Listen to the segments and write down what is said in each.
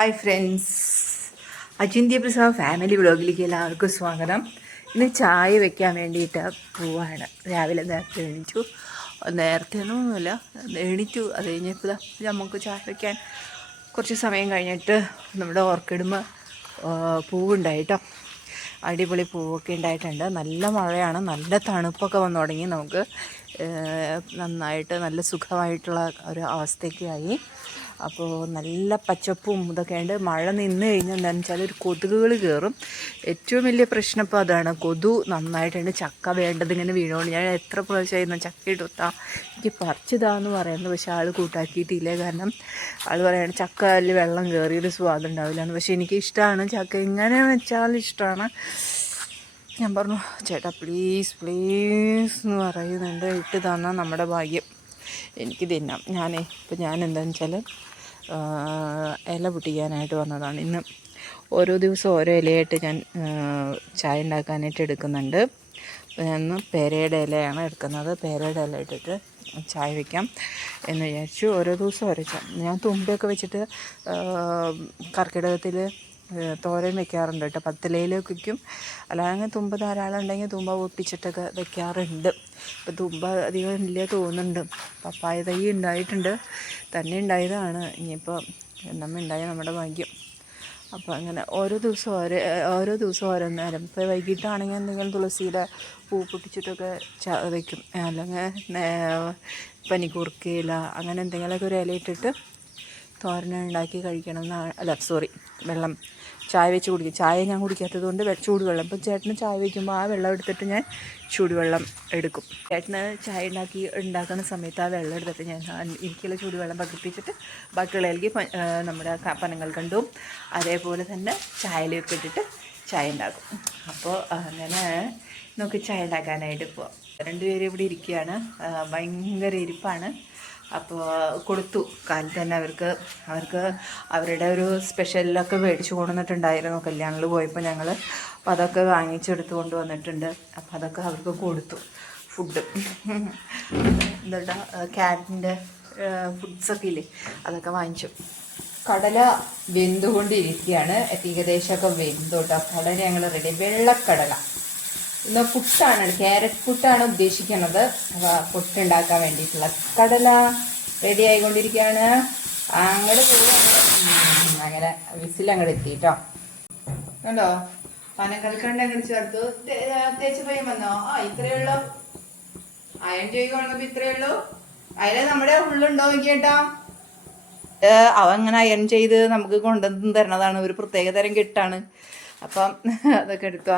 Hi friends, Achintya Prasad family വ്ളോഗിലേക്ക് എല്ലാവർക്കും സ്വാഗതം. ഇന്ന് ചായ വെക്കാൻ വേണ്ടിയിട്ട് പോവാണ്. രാവിലെ നേരത്തെ എണീറ്റു. നേരത്തെ ഒന്നുമില്ല, എണീറ്റു. അത് കഴിഞ്ഞപ്പോൾ നമുക്ക് ചായ വയ്ക്കാൻ കുറച്ച് സമയം കഴിഞ്ഞിട്ട് നമ്മുടെ ഓർക്കിഡുമ്പോൾ പൂവുണ്ടായിട്ടോ. അടിപൊളി പൂവൊക്കെ ഉണ്ടായിട്ടുണ്ട്. നല്ല മഴയാണ്, നല്ല തണുപ്പൊക്കെ വന്നു തുടങ്ങി. നമുക്ക് നന്നായിട്ട് നല്ല സുഖമായിട്ടുള്ള ഒരു അവസ്ഥയൊക്കെയായി. അപ്പോൾ നല്ല പച്ചപ്പും ഇതൊക്കെ ഉണ്ട്. മഴ നിന്ന് കഴിഞ്ഞാൽ എന്താണെന്ന് വെച്ചാൽ ഒരു കൊതുകുകൾ കയറും. ഏറ്റവും വലിയ പ്രശ്നം ഇപ്പോൾ അതാണ്. കൊതു നന്നായിട്ടുണ്ട്. ചക്ക വേണ്ടത് ഇങ്ങനെ വീണുകൊണ്ട് ഞാൻ എത്ര പ്രാവശ്യമായിരുന്നു ചക്ക ഇട്ടാ എനിക്ക് പറിച്ചതാന്ന് പറയുന്നത്. പക്ഷേ ആൾ കൂട്ടാക്കിയിട്ടില്ല. കാരണം ആൾ പറയാണ് ചക്കയിൽ വെള്ളം കയറിയൊരു സ്വാദം ഉണ്ടാവില്ല എന്ന്. പക്ഷേ എനിക്ക് ഇഷ്ടമാണ് ചക്ക, എങ്ങനെ വെച്ചാൽ ഇഷ്ടമാണ്. ഞാൻ പറഞ്ഞു ചേട്ടാ പ്ലീസ് പ്ലീസ് എന്ന് പറയുന്നുണ്ട്. ഇട്ട് തന്നാൽ നമ്മുടെ ഭാഗ്യം, എനിക്ക് തിന്നാം. ഞാൻ എന്താണെന്ന് വെച്ചാൽ ഇല പൊട്ടിക്കാനായിട്ട് വന്നതാണ്. ഇന്ന് ഓരോ ദിവസവും ഓരോ ഇലയായിട്ട് ഞാൻ ചായ ഉണ്ടാക്കാനായിട്ട് എടുക്കുന്നുണ്ട്. ഞാൻ പേരയുടെ ഇലയാണ് എടുക്കുന്നത്. പേരയുടെ ഇല ഇട്ടിട്ട് ചായ വയ്ക്കാം എന്ന് വിചാരിച്ചു. ഓരോ ദിവസവും ഓരോ ഞാൻ തുമ്പയൊക്കെ വെച്ചിട്ട് കർക്കിടകത്തിൽ തോരൻ വെക്കാറുണ്ട് കേട്ടോ. പത്തിലയിലേക്ക് വയ്ക്കും. അല്ലാതെ തുമ്പ ധാരാളം ഉണ്ടെങ്കിൽ തുമ്പ പൊട്ടിച്ചിട്ടൊക്കെ വെക്കാറുണ്ട്. ഇപ്പം തുമ്പ അധികം ഇല്ല തോന്നുന്നുണ്ട്. പപ്പായ തൈ ഉണ്ടായിട്ടുണ്ട്, തന്നെ ഉണ്ടായതാണ്. ഇനിയിപ്പോൾ എന്നമ്മ ഉണ്ടായ നമ്മുടെ ഭാഗ്യം. അപ്പോൾ അങ്ങനെ ഓരോ ദിവസവും ഓരോ നേരം. ഇപ്പോൾ വൈകിട്ടാണെങ്കിൽ എന്തെങ്കിലും തുളസിയുടെ പൂ പൊട്ടിച്ചിട്ടൊക്കെ വയ്ക്കും. അല്ലെങ്കിൽ പനികൂർക്കയില അങ്ങനെ എന്തെങ്കിലുമൊക്കെ ഒരു ഇല ഇട്ടിട്ട് തോരൻ ഉണ്ടാക്കി കഴിക്കണം എന്നാണ്. വെള്ളം ചായ വെച്ച് കുടിക്കും. ചായ ഞാൻ കുടിക്കാത്തത് കൊണ്ട് ചൂടുവെള്ളം. ഇപ്പം ചേട്ടന് ചായ വയ്ക്കുമ്പോൾ ആ വെള്ളം എടുത്തിട്ട് ഞാൻ ചൂടുവെള്ളം എടുക്കും. ചേട്ടന് ചായ ഉണ്ടാക്കുന്ന സമയത്ത് ആ വെള്ളം എടുത്തിട്ട് ഞാൻ എനിക്കുള്ള ചൂടുവെള്ളം പകർത്തിച്ചിട്ട് ബാക്കിയുള്ളതിലേക്ക് നമ്മുടെ പനങ്ങൾ കണ്ടും അതേപോലെ തന്നെ ചായയിലൊക്കെ ഇട്ടിട്ട് ചായ ഉണ്ടാക്കും. അപ്പോൾ അങ്ങനെ നമുക്ക് ചായ ഉണ്ടാക്കാനായിട്ട് പോവാം. രണ്ടുപേരും ഇവിടെ ഇരിക്കുകയാണ്. ഭയങ്കര ഇരിപ്പാണ്. അപ്പോൾ കൊടുത്തു കാലത്ത് തന്നെ അവർക്ക് അവരുടെ ഒരു സ്പെഷ്യലൊക്കെ മേടിച്ചു കൊണ്ടുവന്നിട്ടുണ്ടായിരുന്നു കല്യാണത്തിൽ പോയപ്പോൾ ഞങ്ങൾ. അപ്പോൾ അതൊക്കെ വാങ്ങിച്ചെടുത്ത് കൊണ്ടുവന്നിട്ടുണ്ട്. അപ്പോൾ അതൊക്കെ അവർക്ക് കൊടുത്തു. ഫുഡ് എന്താ ക്യാറ്റിൻ്റെ ഫുഡ്സൊക്കെ ഇല്ലേ, അതൊക്കെ വാങ്ങിച്ചു. കടല വെന്തുകൊണ്ടിരിക്കുകയാണ്. ഏകദേശമൊക്കെ വെന്തോട്ടോ. കടല ഞങ്ങൾ റെഡി. വെള്ളക്കടല ഇന്ന് പുട്ടാണ്, ക്യാരറ്റ് പുട്ടാണ് ഉദ്ദേശിക്കുന്നത്. അപ്പോൾ പുട്ടുണ്ടാക്കാൻ വേണ്ടിയിട്ടുള്ള കടല റെഡി ആയിക്കൊണ്ടിരിക്കുകയാണ്. അങ്ങോട്ട് പോവുകയാണ്. അങ്ങനെ വിസിലങ്ങോട്ട് എത്തി കേട്ടോ. കണ്ടോ, പനക്കൽക്കണ്ട അങ്ങനെ ചേർത്തു. തേച്ച് പയ്യം വന്നോ? ഇത്രയേ ഉള്ളൂ. അയൺ ചെയ്യുകയാണെങ്കിൽ ഇത്രയേ ഉള്ളൂ. അതിൽ നമ്മുടെ ഉള്ളുണ്ടോ നോക്കിയേട്ടാ. അവ അങ്ങനെ അയൺ ചെയ്ത് നമുക്ക് കൊണ്ടുവന്ന് തരണതാണ്. ഒരു പ്രത്യേക തരം കിട്ടാണ്. അപ്പം അതൊക്കെ എടുക്കുക.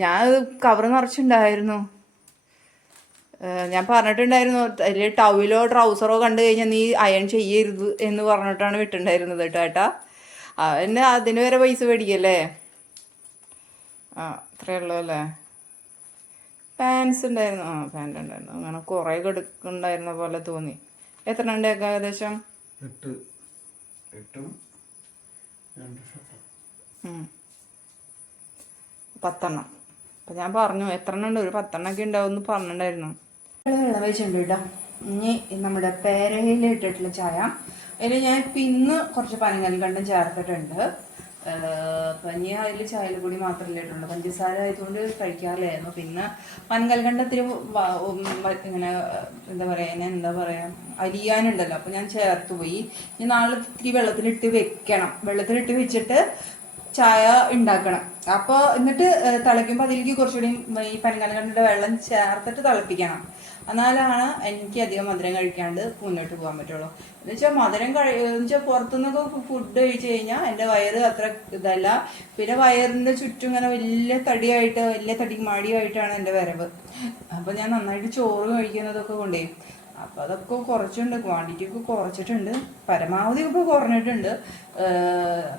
ഞാൻ കവർ നിറച്ചിട്ടുണ്ടായിരുന്നു. ഞാൻ പറഞ്ഞിട്ടുണ്ടായിരുന്നു അതിൽ ടൗലോ ട്രൗസറോ കണ്ടു കഴിഞ്ഞാൽ നീ അയൺ ചെയ്യരുത് എന്ന് പറഞ്ഞിട്ടാണ് വിട്ടിട്ടുണ്ടായിരുന്നത് കേട്ടോ ഏട്ടാ. എന്നെ അതിന് വരെ പൈസ മേടിക്കല്ലേ. അത്രയേ ഉള്ളൂ അല്ലേ. പാൻസ് ഉണ്ടായിരുന്നു. പാൻറ് ഉണ്ടായിരുന്നു. അങ്ങനെ കുറേ എടുക്കുന്നുണ്ടായിരുന്ന പോലെ തോന്നി. എത്ര ഉണ്ടേക്കാം ഏകദേശം? 10 അപ്പം ഞാൻ പറഞ്ഞു എത്ര എണ്ണം ഉണ്ട്, ഒരു 10 ഒക്കെ ഉണ്ടാവും പറഞ്ഞിട്ടുണ്ടായിരുന്നു. വെള്ളം വെച്ചിട്ടുണ്ട് കേട്ടോ. ഇനി നമ്മുടെ പേരയിൽ ഇട്ടിട്ടുള്ള ചായ. അതിൽ ഞാൻ പിന്നെ കുറച്ച് പനങ്കൽക്കണ്ടം ചേർത്തിട്ടുണ്ട്. അപ്പം ഇനി അതിൽ ചായയിൽ കൂടി മാത്രമല്ലേ ഇട്ടുള്ളൂ. പഞ്ചസാര ആയതുകൊണ്ട് കഴിക്കാറില്ലായിരുന്നു. പിന്നെ പനങ്കൽക്കണ്ടത്തിന് ഇങ്ങനെ എന്താ പറയുക അരിയാനുണ്ടല്ലോ. അപ്പം ഞാൻ ചേർത്ത് പോയി. ഇനി നാളെ ഇത്തിരി വെള്ളത്തിലിട്ട് വെക്കണം. വെള്ളത്തിലിട്ട് വെച്ചിട്ട് ചായ ഉണ്ടാക്കണം. അപ്പോൾ എന്നിട്ട് തിളയ്ക്കുമ്പോൾ അതിലേക്ക് കുറച്ചുകൂടി ഈ പനങ്കൽക്കണ്ടയുടെ വെള്ളം ചേർത്തിട്ട് തിളപ്പിക്കണം. എന്നാലാണ് എനിക്ക് അധികം മധുരം കഴിക്കാണ്ട് മുന്നോട്ട് പോകാൻ പറ്റുള്ളൂ. എന്ന് വെച്ചാൽ മധുരം പുറത്തുനിന്നൊക്കെ ഫുഡ് കഴിച്ച് കഴിഞ്ഞാൽ എൻ്റെ വയറ് അത്ര ഇതല്ല. പിന്നെ വയറിൻ്റെ ചുറ്റും ഇങ്ങനെ വലിയ തടി മാടിയായിട്ടാണ് എൻ്റെ വരവ്. അപ്പോൾ ഞാൻ നന്നായിട്ട് ചോറ് കഴിക്കുന്നതൊക്കെ കൊണ്ടേ അപ്പോൾ അതൊക്കെ കുറച്ചുണ്ട്. ക്വാണ്ടിറ്റി ഒക്കെ കുറച്ചിട്ടുണ്ട്. പരമാവധി ഇപ്പോൾ കുറഞ്ഞിട്ടുണ്ട്.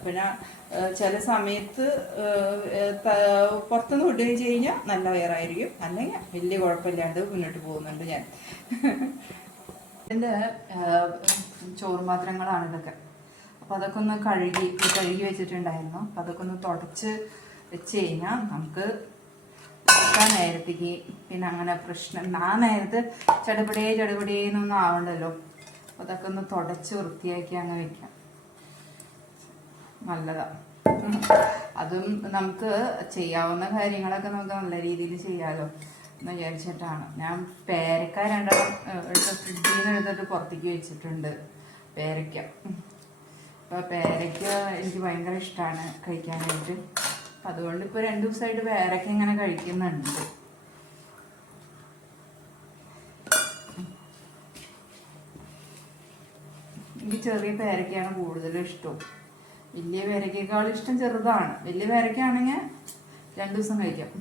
പിന്നെ ചില സമയത്ത് പുറത്തുനിന്ന് ഫുഡ് കഴിച്ച് കഴിഞ്ഞാൽ നല്ല വയറായിരിക്കും. അല്ലെങ്കിൽ വലിയ കുഴപ്പമില്ലാണ്ട് മുന്നോട്ട് പോകുന്നുണ്ട് ഞാൻ. എൻ്റെ ചോറ് പാത്രങ്ങളാണ് ഇതൊക്കെ. അപ്പോൾ അതൊക്കെ ഒന്ന് കഴുകി വെച്ചിട്ടുണ്ടായിരുന്നു. അപ്പോൾ അതൊക്കെ ഒന്ന് തുടച്ച് വെച്ച് കഴിഞ്ഞാൽ നമുക്ക് നേരത്തേക്ക് പിന്നെ അങ്ങനെ പ്രശ്നം ആ നേരത്ത് ചടുപടേന്നൊന്നും ആവണ്ടല്ലോ. അതൊക്കെ ഒന്ന് തുടച്ച് വൃത്തിയാക്കി അങ്ങ് വെക്കാം. നല്ലതാണ്. അതും നമുക്ക് ചെയ്യാവുന്ന കാര്യങ്ങളൊക്കെ നമുക്ക് നല്ല രീതിയിൽ ചെയ്യാമല്ലോ എന്ന് വിചാരിച്ചിട്ടാണ്. ഞാൻ പേരക്ക രണ്ടെണ്ണം ഫ്രിഡ്ജിൽ നിന്ന് എടുത്തിട്ട് പുറത്തേക്ക് വെച്ചിട്ടുണ്ട്. പേരയ്ക്ക, അപ്പോൾ പേരയ്ക്ക എനിക്ക് ഭയങ്കര ഇഷ്ടമാണ് കഴിക്കാനായിട്ട്. അപ്പം അതുകൊണ്ട് ഇപ്പോൾ 2 ദിവസമായിട്ട് പേരയ്ക്ക ഇങ്ങനെ കഴിക്കുന്നുണ്ട്. എനിക്ക് ചെറിയ പേരയ്ക്കാണ് കൂടുതലും ഇഷ്ടവും. വലിയ പേരയ്ക്കേക്കാളും ഇഷ്ടം ചെറുതാണ്. വലിയ പേരയ്ക്കാണെങ്കിൽ 2 ദിവസം കഴിക്കാം.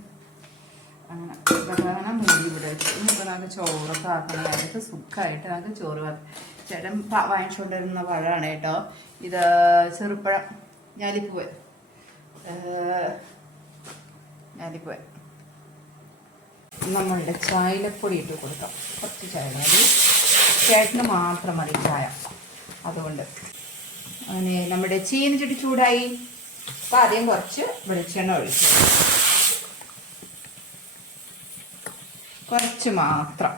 അങ്ങനെ ഇതൊക്കെ അങ്ങനെ മൂടി ഇവിടെ വെച്ചു. ഇനിയിപ്പോൾ നമുക്ക് ചോറൊക്കെ ആക്കണം. അതൊക്കെ സുഖമായിട്ട് നമുക്ക് ചോറ് ചേട്ടൻ വാങ്ങിച്ചുകൊണ്ടിരുന്ന പഴമാണ് കേട്ടോ. ഇത് ചെറുപ്പഴം, ഞാലിപ്പൂവ്. നമ്മളുടെ ചായലപ്പൊടി ഇട്ട് കൊടുക്കാം. കുറച്ച് ചായ മതി, ചേട്ടന് മാത്രം മതി ചായ. അതുകൊണ്ട് അങ്ങനെ നമ്മുടെ ചീനിച്ചിട്ട് ചൂടായി. അപ്പം ആദ്യം കുറച്ച് വെളിച്ചെണ്ണ ഒഴിച്ചു, കുറച്ച് മാത്രം.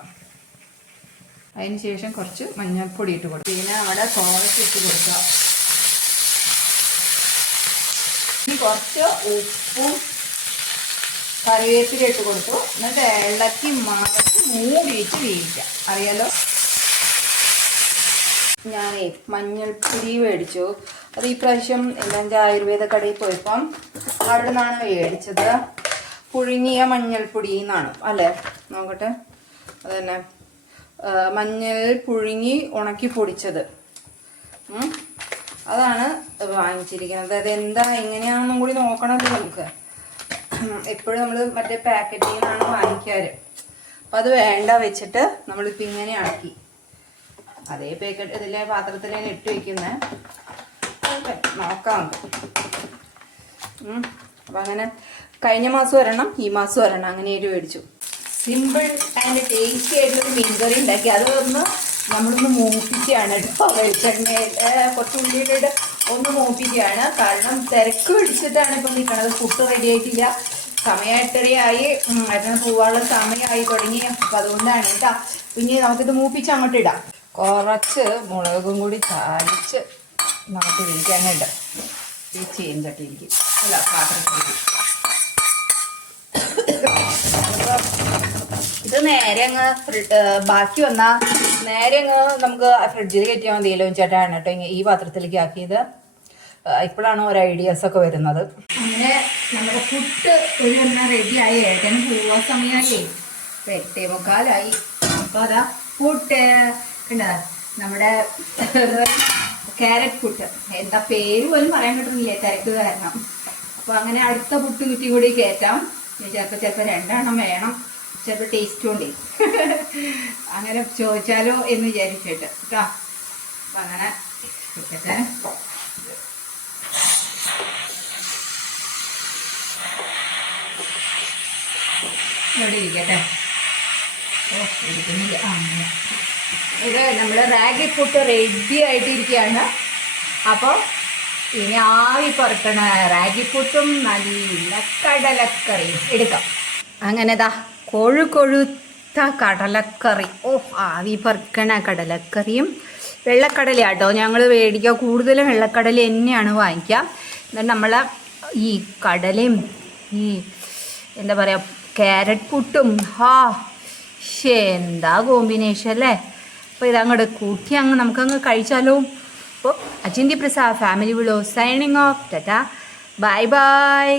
അതിന് ശേഷം കുറച്ച് മഞ്ഞൾപ്പൊടി ഇട്ട് കൊടുക്കും. പിന്നെ അവിടെ കോവയ്ക്ക് ഇട്ട് കൊടുക്കുക. ഇനി കുറച്ച് ഉപ്പും കറിവേപ്പില ഇട്ട് കൊടുത്തു. എന്നിട്ട് ഇളക്കി മറച്ച് മൂടിയിട്ട് വേവിക്കാം. അറിയാലോ, ഞാനേ മഞ്ഞൾപ്പൊടി മേടിച്ചു. അത് ഈ പ്രാവശ്യം എൻ്റെ ആയുർവേദ കടയിൽ പോയപ്പം അവിടെ നിന്നാണ് മേടിച്ചത്. പുഴുങ്ങിയ മഞ്ഞൾപ്പൊടി എന്നാണ് അല്ലേ, നോക്കട്ടെ. അത് തന്നെ, മഞ്ഞൾ പുഴുങ്ങി ഉണക്കി പൊടിച്ചത്, അതാണ് വാങ്ങിച്ചിരിക്കുന്നത്. അതെന്താ എങ്ങനെയാണെന്നും കൂടി നോക്കണമല്ലോ നമുക്ക്. എപ്പോഴും നമ്മൾ മറ്റേ പാക്കറ്റിൽ നിന്നാണ് വാങ്ങിക്കാറ്. അപ്പം അത് വേണ്ട വെച്ചിട്ട് നമ്മളിപ്പോൾ ഇങ്ങനെ ആക്കി അതേ പാക്കറ്റ് ഇതിലെ പാത്രത്തിലാണ് ഇട്ട് വയ്ക്കുന്നത്. നോക്കാം. അപ്പം അങ്ങനെ കഴിഞ്ഞ മാസം ഒരെണ്ണം, ഈ മാസം ഒരെണ്ണം, അങ്ങനെ ഒരു മേടിച്ചു. സിമ്പിൾ ആൻഡ് ടേസ്റ്റി ആയിട്ടുള്ളൊരു മീൻകറി ഉണ്ടാക്കി. അതൊന്ന് നമ്മളൊന്ന് മൂപ്പിക്കുകയാണ് കേട്ടോ. വെളിച്ചെണ്ണയിൽ കുറച്ച് ഉള്ളിയിട്ടിട്ട് ഒന്ന് മൂപ്പിക്കുകയാണ്. കാരണം തിരക്ക് പിടിച്ചിട്ടാണ് ഇപ്പം നിൽക്കണത്. ഫുഡ് റെഡി ആയിട്ടില്ല. സമയം 8:30 ഏട്ടന് പോവാനുള്ള സമയമായി തുടങ്ങി. അപ്പം അതുകൊണ്ടാണ് കേട്ടോ. പിന്നെ നമുക്കിത് മൂപ്പിച്ച് അങ്ങോട്ട് ഇടാം. കുറച്ച് മുളകും കൂടി ചാലിച്ച് നമുക്ക് ഇരിക്കാനുണ്ട് ഈ ചീൻചട്ടിയിലേക്ക്, അല്ല പാത്രത്തിലേക്ക്. ഇത് നേരെ അങ്ങ് ബാക്കി വന്നാൽ നേരെ അങ്ങ് നമുക്ക് ഫ്രിഡ്ജിൽ കയറ്റിയാൽ മതിയല്ലോ ചേട്ടാണ് കേട്ടോ ഈ പാത്രത്തിലേക്ക് ആക്കിയത്. ഇപ്പോഴാണ് ഓരോ ഐഡിയാസൊക്കെ വരുന്നത്. അങ്ങനെ നമ്മുടെ പുട്ട് ഒരു എണ്ണം റെഡിയായി. ഏട്ടന് പോവാൻ സമയമായി. 8:45. അപ്പോൾ അതാ പുട്ട് ഉണ്ട്, നമ്മുടെ ക്യാരറ്റ് പുട്ട്. എന്താ പേര് പോലും പറയാൻ കിട്ടുന്നില്ല തിരക്ക് കാരണം. അപ്പോൾ അങ്ങനെ അടുത്ത പുട്ട് കുറ്റി കൂടി കയറ്റാം. ചിലപ്പോൾ 2 വേണം, ചിലപ്പോൾ ടേസ്റ്റ് കൊണ്ടേ അങ്ങനെ ചോദിച്ചാലോ എന്ന് വിചാരിച്ചിട്ട് കേട്ടോ. അപ്പം അങ്ങനെ കിട്ടട്ടെ. ഇവിടെ ഇരിക്കട്ടെ. ഓ ഇരിക്കുന്നില്ല. അങ്ങനെ ഇത് നമ്മൾ റാഗി പുട്ട് റെഡി ആയിട്ടിരിക്കുകയാണ്. അപ്പോൾ ഇനി ആവി പറക്കണ റാഗി പുട്ടും നല്ല കടലക്കറിയും എടുക്കാം. അങ്ങനെതാ കൊഴുത്ത കടലക്കറി. ഓ ആവി പറക്കണ കടലക്കറിയും വെള്ളക്കടലയാട്ടോ ഞങ്ങൾ മേടിക്കുക. കൂടുതലും വെള്ളക്കടല തന്നെയാണ് വാങ്ങിക്കുക. എന്നിട്ട് നമ്മൾ ഈ കടലയും ഈ എന്താ പറയുക ക്യാരറ്റ് പുട്ടും എന്താ കോമ്പിനേഷൻ അല്ലേ. അപ്പോൾ ഇതങ്ങോട്ട് കൂട്ടി നമുക്കങ്ങ് കഴിച്ചാലോ. അപ്പോൾ Achinthi Prasad family vlog signing off. Tata, bye by.